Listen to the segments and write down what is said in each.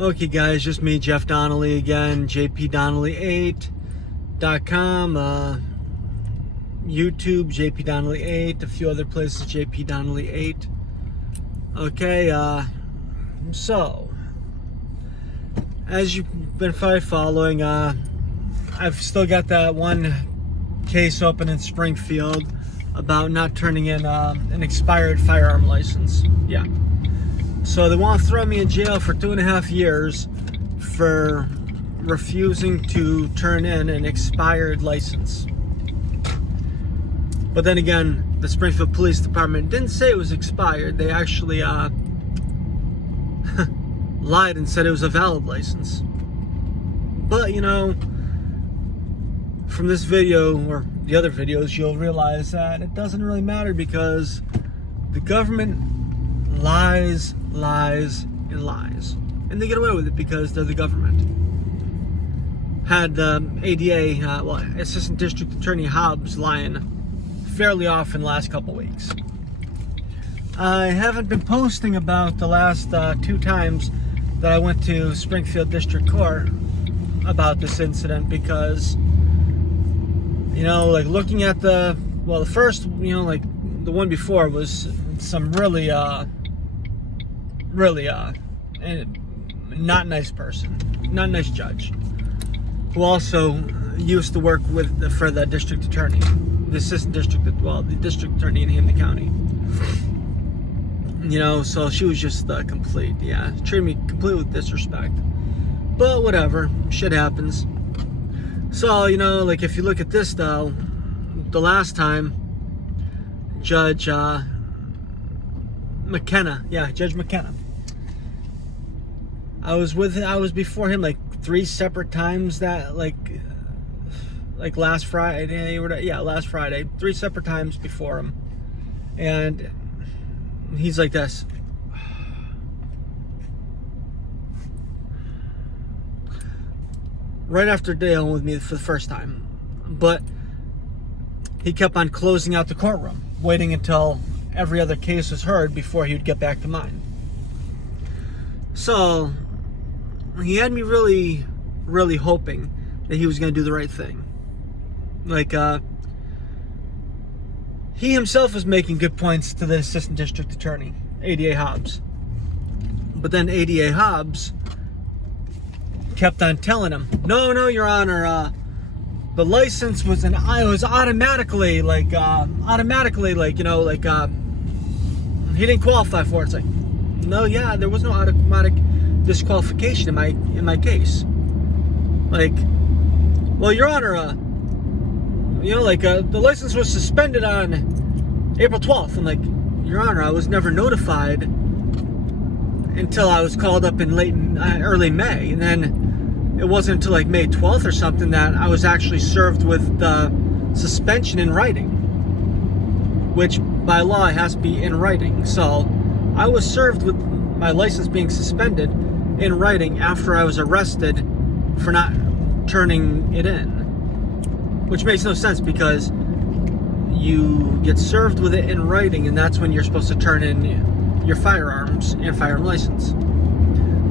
Okay guys, just me, Jeff Donnelly again, jpdonnelly8.com, YouTube, jpdonnelly8, a few other places, jpdonnelly8. Okay, so, as you've been probably following, I've still got that one case open in Springfield about not turning in an expired firearm license. Yeah. So they want to throw me in jail for 2.5 years for refusing to turn in an expired license. But then again, the Springfield Police Department didn't say it was expired. They actually lied and said it was a valid license. But, you know, from this video or the other videos, you'll realize that it doesn't really matter because the government lies, and lies. And they get away with it because they're the government. Had the ADA, Assistant District Attorney Hobbs lying fairly often the last couple weeks. I haven't been posting about the last 2 times that I went to Springfield District Court about this incident because, you know, like looking at the first, you know, like the one before was some really not nice person, not nice judge, who also used to work for the district attorney, the assistant district, the district attorney in Hamden County. You know, so she was just treated me completely with disrespect. But whatever, shit happens. So, you know, like if you look at this though, the last time, Judge McKenna, Judge McKenna. I was before him like 3 separate times that like last Friday, last Friday, 3 separate times before him. And he's like this. Right after dealing with me for the first time. But he kept on closing out the courtroom, waiting until every other case was heard before he would get back to mine. So he had me really, really hoping that he was going to do the right thing. Like, he himself was making good points to the assistant district attorney, ADA Hobbs. But then ADA Hobbs kept on telling him, no, Your Honor, the license was automatically, he didn't qualify for it. It's like, no, there was no automatic disqualification in my case. Like, well, Your Honor, the license was suspended on April 12th. I'm like, Your Honor, I was never notified until I was called up in early May, and then it wasn't until like May 12th or something that I was actually served with the suspension in writing, which by law it has to be in writing. So I was served with my license being suspended in writing after I was arrested for not turning it in, which makes no sense because you get served with it in writing and that's when you're supposed to turn in your firearms and firearm license.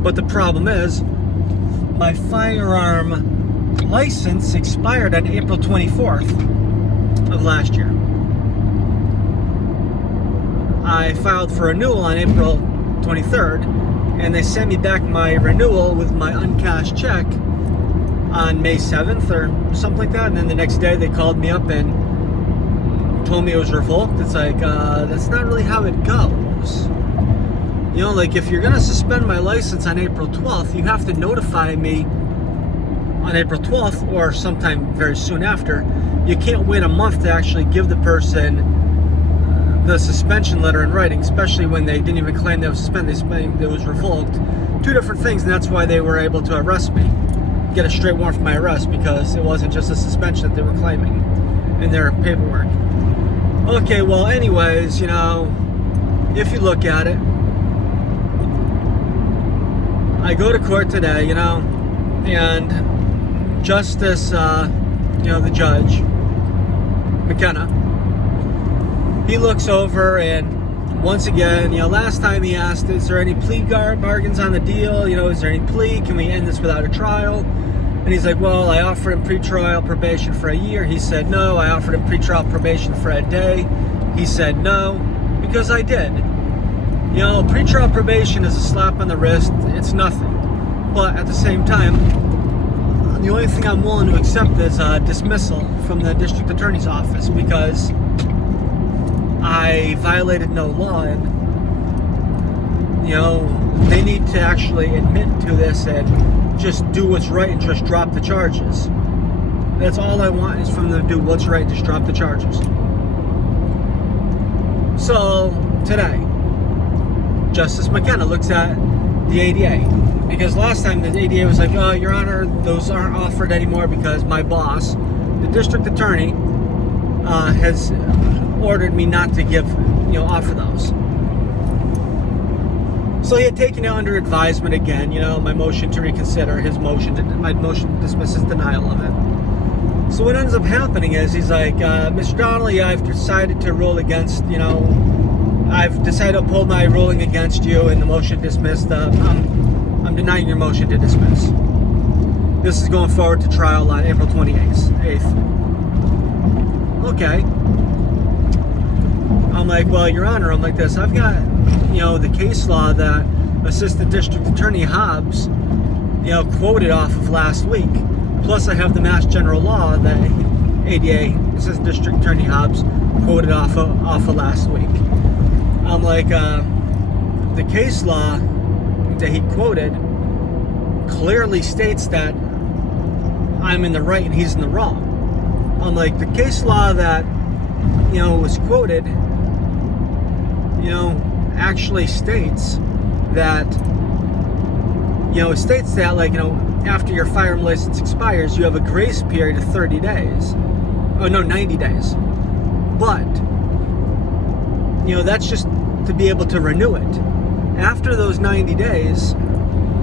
But the problem is my firearm license expired on April 24th of last year. I filed for renewal on April 23rd, and they sent me back my renewal with my uncashed check on May 7th or something like that. And then the next day they called me up and told me it was revoked. It's like, that's not really how it goes. You know, like if you're going to suspend my license on April 12th, you have to notify me on April 12th or sometime very soon after. You can't wait a month to actually give the person the suspension letter in writing, especially when they didn't even claim they were suspended. They claimed it was revoked. 2 different things, and that's why they were able to arrest me. Get a straight warrant for my arrest because it wasn't just a suspension that they were claiming in their paperwork. Okay, well, anyways, you know, if you look at it, I go to court today, you know, and Justice, the judge, McKenna, he looks over and once again, last time he asked, is there any plea bargains on the deal? Is there any plea? Can we end this without a trial? And he's like, well, I offered him pretrial probation for a year. He said no. I offered him pretrial probation for a day. He said no, because I did. Pretrial probation is a slap on the wrist. It's nothing. But at the same time, the only thing I'm willing to accept is dismissal from the district attorney's office, because I violated no law, and they need to actually admit to this and just do what's right and just drop the charges. That's all I want, is from them to do what's right and just drop the charges. So today, Justice McKenna looks at the ADA, because last time the ADA was like, oh, Your Honor, those aren't offered anymore because my boss, the district attorney, has ordered me not to offer those. So he had taken it under advisement again, my motion to reconsider, my motion to dismiss his denial of it. So what ends up happening is he's like, Mr. Donnelly, I've decided to rule against, I've decided to uphold my ruling against you and the motion dismissed. I'm denying your motion to dismiss. This is going forward to trial on April 28th. Okay. I'm like, well, Your Honor, I'm like this. I've got, the case law that Assistant District Attorney Hobbs, quoted off of last week. Plus, I have the Mass General Law that ADA, Assistant District Attorney Hobbs, quoted off of last week. I'm like, the case law that he quoted clearly states that I'm in the right and he's in the wrong. I'm like, the case law that, was quoted, actually states that, after your firearm license expires, you have a grace period of 30 days. Oh, no, 90 days. But, that's just to be able to renew it. After those 90 days,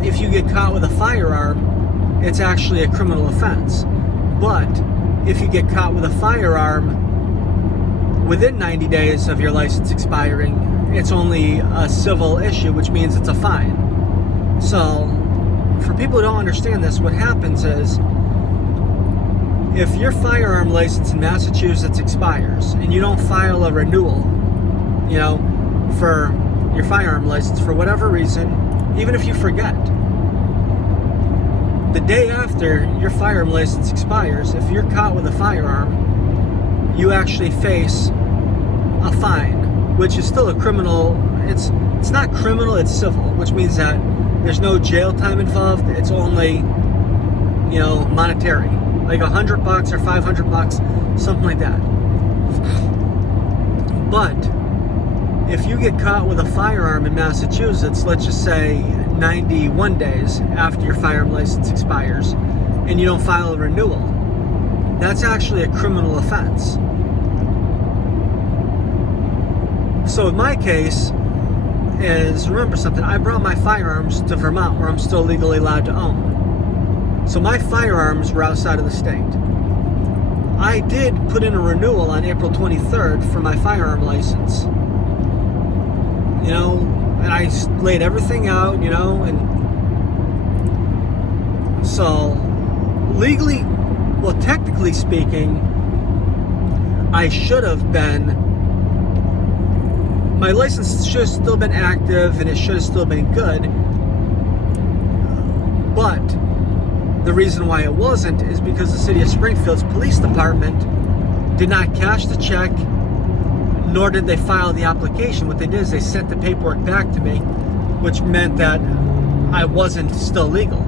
if you get caught with a firearm, it's actually a criminal offense. But if you get caught with a firearm within 90 days of your license expiring, it's only a civil issue, which means it's a fine. So, for people who don't understand this, what happens is, if your firearm license in Massachusetts expires and you don't file a renewal, for your firearm license for whatever reason, even if you forget, the day after your firearm license expires, if you're caught with a firearm, you actually face a fine, which is still a criminal. It's not criminal, it's civil, which means that there's no jail time involved. It's only, monetary, like $100 or $500, something like that. But if you get caught with a firearm in Massachusetts, let's just say 91 days after your firearm license expires, and you don't file a renewal, that's actually a criminal offense. So in my case, remember something, I brought my firearms to Vermont, where I'm still legally allowed to own. So my firearms were outside of the state. I did put in a renewal on April 23rd for my firearm license. And I laid everything out, and so legally, well, technically speaking, I should have been, my license should have still been active and it should have still been good. But the reason why it wasn't is because the city of Springfield's police department did not cash the check, nor did they file the application. What they did is they sent the paperwork back to me, which meant that I wasn't still legal.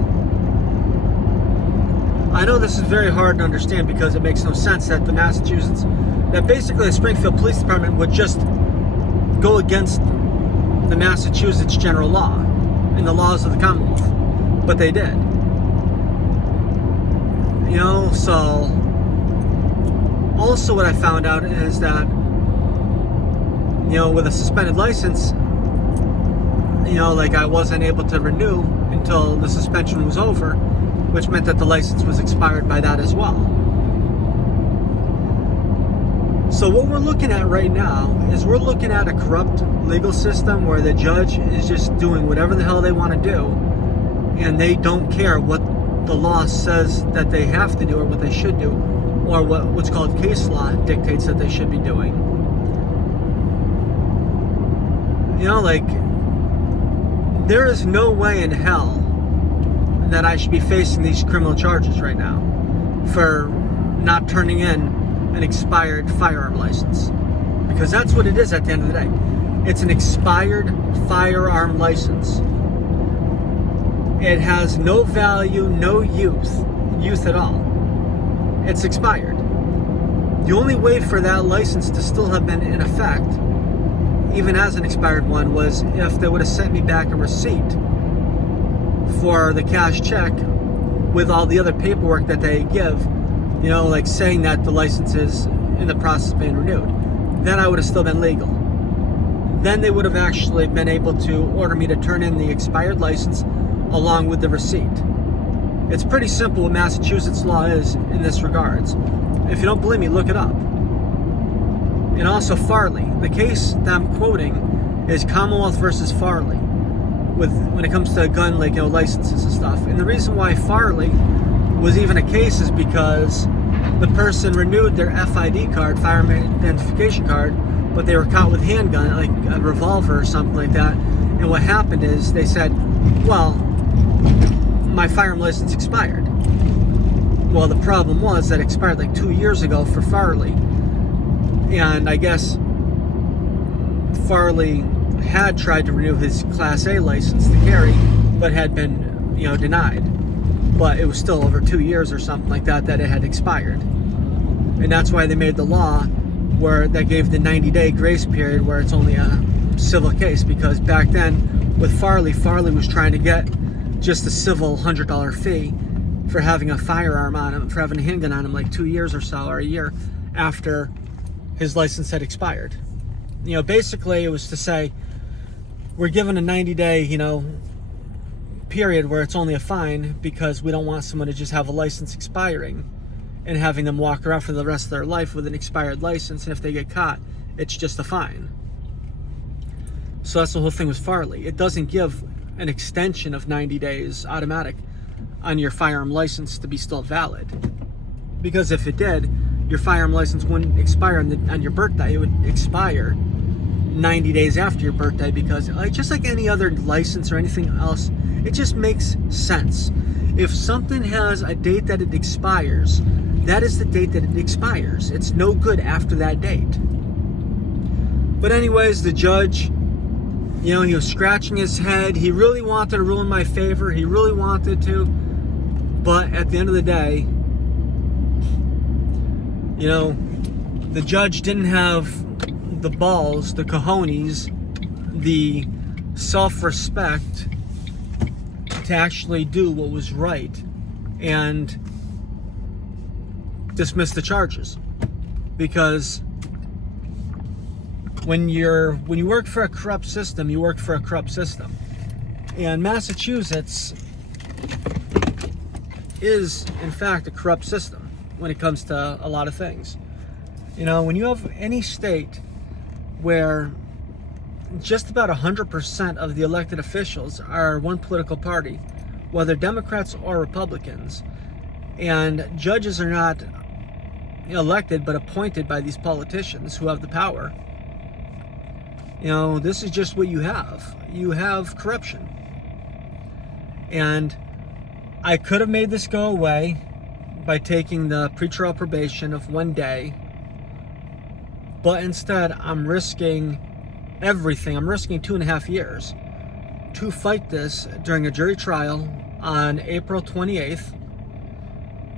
I know this is very hard to understand because it makes no sense that that basically the Springfield Police Department would just go against the Massachusetts general law and the laws of the Commonwealth. But they did. So also what I found out is that, with a suspended license, I wasn't able to renew until the suspension was over, which meant that the license was expired by that as well. So what we're looking at right now is we're looking at a corrupt legal system where the judge is just doing whatever the hell they want to do, and they don't care what the law says that they have to do or what they should do, or what's called case law dictates that they should be doing. You know, like, there is no way in hell that I should be facing these criminal charges right now for not turning in an expired firearm license, because that's what it is at the end of the day. It's an expired firearm license. It has no value, no youth at all. It's expired. The only way for that license to still have been in effect, even as an expired one, was if they would have sent me back a receipt for the cash check with all the other paperwork that they give, you know, like saying that the license is in the process of being renewed. Then I would have still been legal. Then they would have actually been able to order me to turn in the expired license along with the receipt. It's pretty simple what Massachusetts law is in this regards. If you don't believe me, look it up. And also Farley. The case that I'm quoting is Commonwealth versus Farley, when it comes to gun, like, you know, licenses and stuff. And the reason why Farley was even a case is because the person renewed their FID card, firearm identification card, but they were caught with handgun, like a revolver or something like that. And what happened is they said, well, my firearm license expired. Well, the problem was that it expired like 2 years ago for Farley. And I guess Farley had tried to renew his Class A license to carry, but had been, you know, denied. But it was still over 2 years or something like that it had expired. And that's why they made the law where that gave the 90-day grace period where it's only a civil case, because back then with Farley was trying to get just a civil $100 fee for having a firearm on him, for having a handgun on him, like 2 years or so, or a year after his license had expired. You know, basically it was to say, we're given a 90-day, you know, period where it's only a fine, because we don't want someone to just have a license expiring and having them walk around for the rest of their life with an expired license, and if they get caught, it's just a fine. So that's the whole thing with Farley. It doesn't give an extension of 90 days automatic on your firearm license to be still valid, because if it did, your firearm license wouldn't expire on your birthday. It would expire 90 days after your birthday, because just like any other license or anything else, it just makes sense. If something has a date that it expires, that is the date that it expires. It's no good after that date. But anyways, the judge, you know, he was scratching his head. He really wanted to rule in my favor. He really wanted to. But at the end of the day, you know, the judge didn't have the balls, the cojones, the self-respect to actually do what was right and dismiss the charges. Because when you work for a corrupt system, you work for a corrupt system. And Massachusetts is, in fact, a corrupt system when it comes to a lot of things. You know, when you have any state where just about 100% of the elected officials are one political party, whether Democrats or Republicans, and judges are not elected but appointed by these politicians who have the power, you know, this is just what you have. You have corruption. And I could have made this go away by taking the pretrial probation of 1 day, but instead I'm risking everything. I'm risking 2.5 years to fight this during a jury trial on April 28th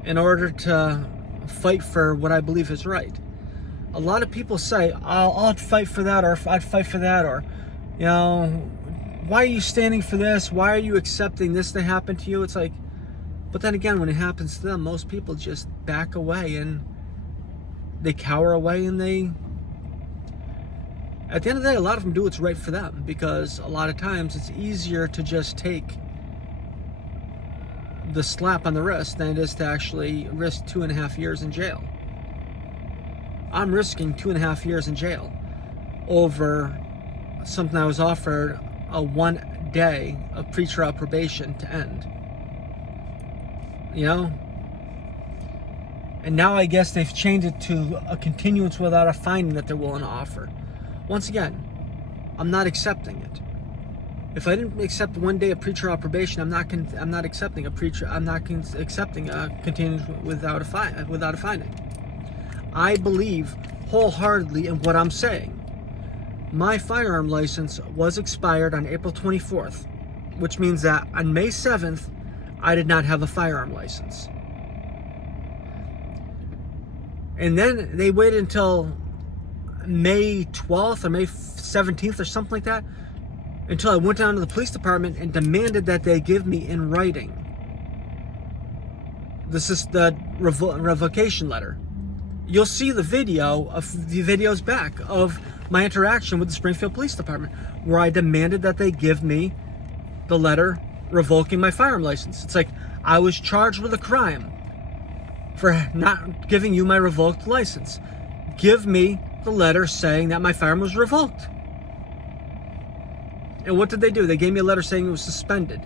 in order to fight for what I believe is right. A lot of people say, I'll fight for that, or I'd fight for that, or, you know, why are you standing for this? Why are you accepting this to happen to you? It's like, but then again, when it happens to them, most people just back away and they cower away, and they, at the end of the day, a lot of them do what's right for them, because a lot of times it's easier to just take the slap on the wrist than it is to actually risk 2.5 years in jail. I'm risking 2.5 years in jail over something I was offered a 1 day of pretrial probation to end. You know? And now I guess they've changed it to a continuance without a finding that they're willing to offer. Once again, I'm not accepting it. If I didn't accept 1 day of pretrial probation, I'm not accepting a continuance without a finding. I believe wholeheartedly in what I'm saying. My firearm license was expired on April 24th, which means that on May 7th, I did not have a firearm license. And then they waited until May 12th or May 17th or something like that, until I went down to the police department and demanded that they give me in writing. This is the revocation letter. You'll see the videos back of my interaction with the Springfield Police Department, where I demanded that they give me the letter revoking my firearm license. It's like, I was charged with a crime for not giving you my revoked license. Give me the letter saying that my firearm was revoked. And what did they do? They gave me a letter saying it was suspended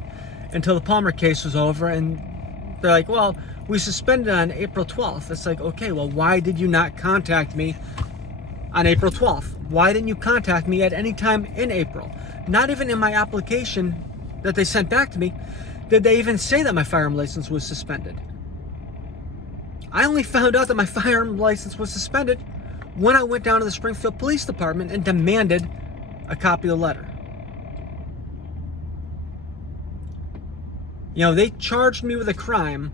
until the Palmer case was over, and they're like, well, we suspended on April 12th. It's like, okay, well, why did you not contact me on April 12th? Why didn't you contact me at any time in April? Not even in my application that they sent back to me did they even say that my firearm license was suspended. I only found out that my firearm license was suspended when I went down to the Springfield Police Department and demanded a copy of the letter. You know, they charged me with a crime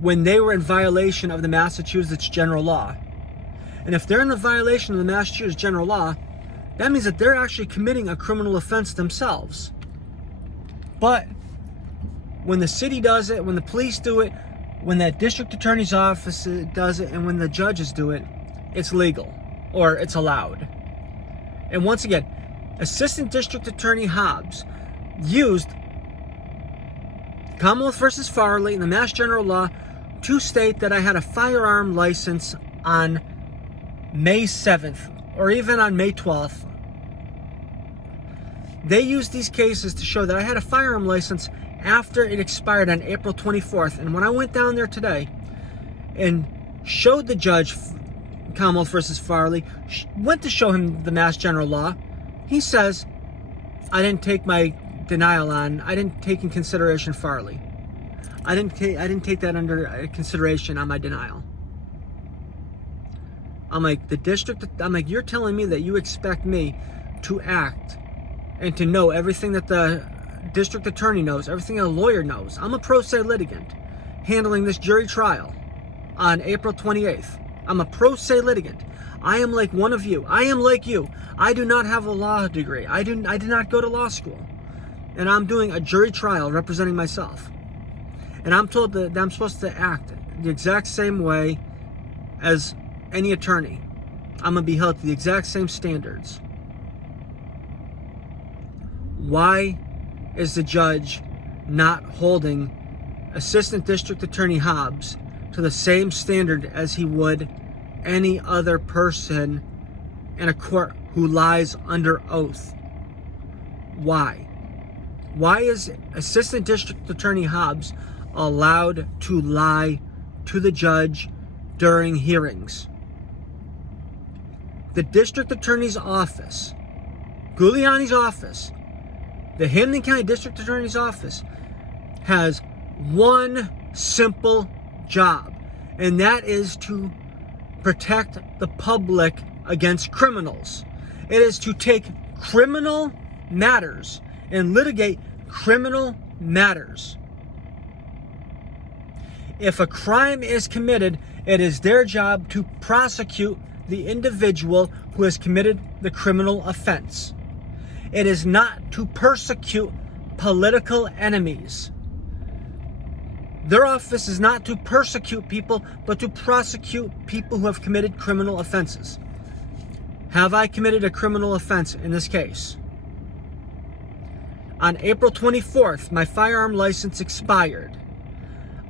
when they were in violation of the Massachusetts general law. And if they're in the violation of the Massachusetts general law, that means that they're actually committing a criminal offense themselves. But when the city does it, when the police do it, when that district attorney's office does it, and when the judges do it, it's legal, or it's allowed. And once again, Assistant District Attorney Hobbs used Commonwealth versus Farley and the Mass General Law to state that I had a firearm license on May 7th, or even on May 12th. They used these cases to show that I had a firearm license after it expired on April 24th. And when I went down there today and showed the judge Commonwealth versus Farley, went to show him the Mass General Law, he says, I didn't take my denial on, I didn't take in consideration Farley. I didn't take that under consideration on my denial. I'm like, you're telling me that you expect me to act and to know everything that the district attorney knows, everything a lawyer knows. I'm a pro se litigant handling this jury trial on April 28th. I'm a pro se litigant. I am like one of you. I am like you. I do not have a law degree. I did not go to law school. And I'm doing a jury trial representing myself. And I'm told that I'm supposed to act the exact same way as any attorney. I'm going to be held to the exact same standards. Why is the judge not holding Assistant District Attorney Hobbs to the same standard as he would any other person in a court who lies under oath? Why? Why is Assistant District Attorney Hobbs allowed to lie to the judge during hearings? The District Attorney's office, Giuliani's office, the Hamden County District Attorney's office has one simple job, and that is to protect the public against criminals. It is to take criminal matters and litigate criminal matters. If a crime is committed, it is their job to prosecute the individual who has committed the criminal offense. It is not to persecute political enemies. Their office is not to persecute people, but to prosecute people who have committed criminal offenses. Have I committed a criminal offense in this case? On April 24th, my firearm license expired.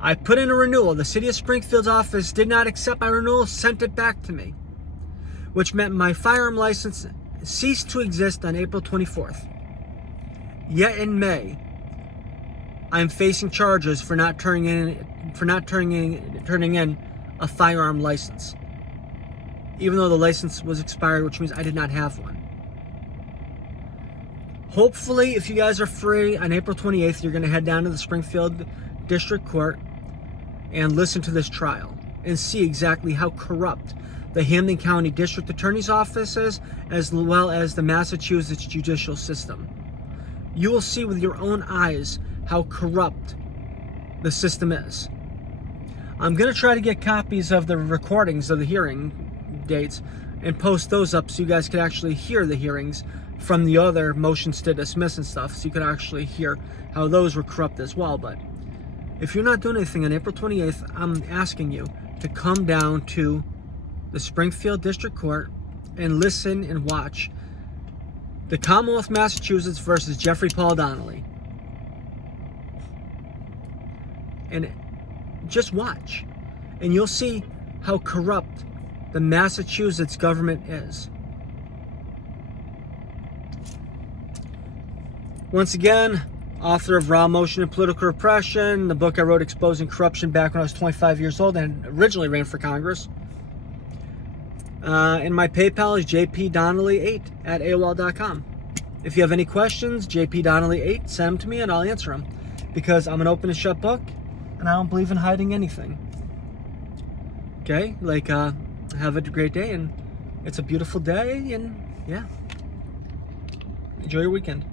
I put in a renewal. The city of Springfield's office did not accept my renewal, sent it back to me, which meant my firearm license ceased to exist on April 24th. Yet in May, I'm facing charges for not turning in a firearm license, even though the license was expired, which means I did not have one. Hopefully, if you guys are free on April 28th, you're going to head down to the Springfield District Court and listen to this trial and see exactly how corrupt the Hampden County District Attorney's Office is, as well as the Massachusetts judicial system. You will see with your own eyes how corrupt the system is. I'm going to try to get copies of the recordings of the hearing dates and post those up so you guys could actually hear the hearings from the other motions to dismiss and stuff, so you could actually hear how those were corrupt as well. But if you're not doing anything on April 28th, I'm asking you to come down to the Springfield District Court and listen and watch the Commonwealth of Massachusetts versus Jeffery Paul Donnelly. And just watch, and you'll see how corrupt the Massachusetts government is. Once again, author of Raw Motion and Political Repression, the book I wrote exposing corruption back when I was 25 years old and originally ran for Congress. And my PayPal is jpdonnelly8@aol.com. If you have any questions, jpdonnelly8, send them to me and I'll answer them, because I'm an open and shut book and I don't believe in hiding anything. Okay, have a great day, and it's a beautiful day, and yeah, enjoy your weekend.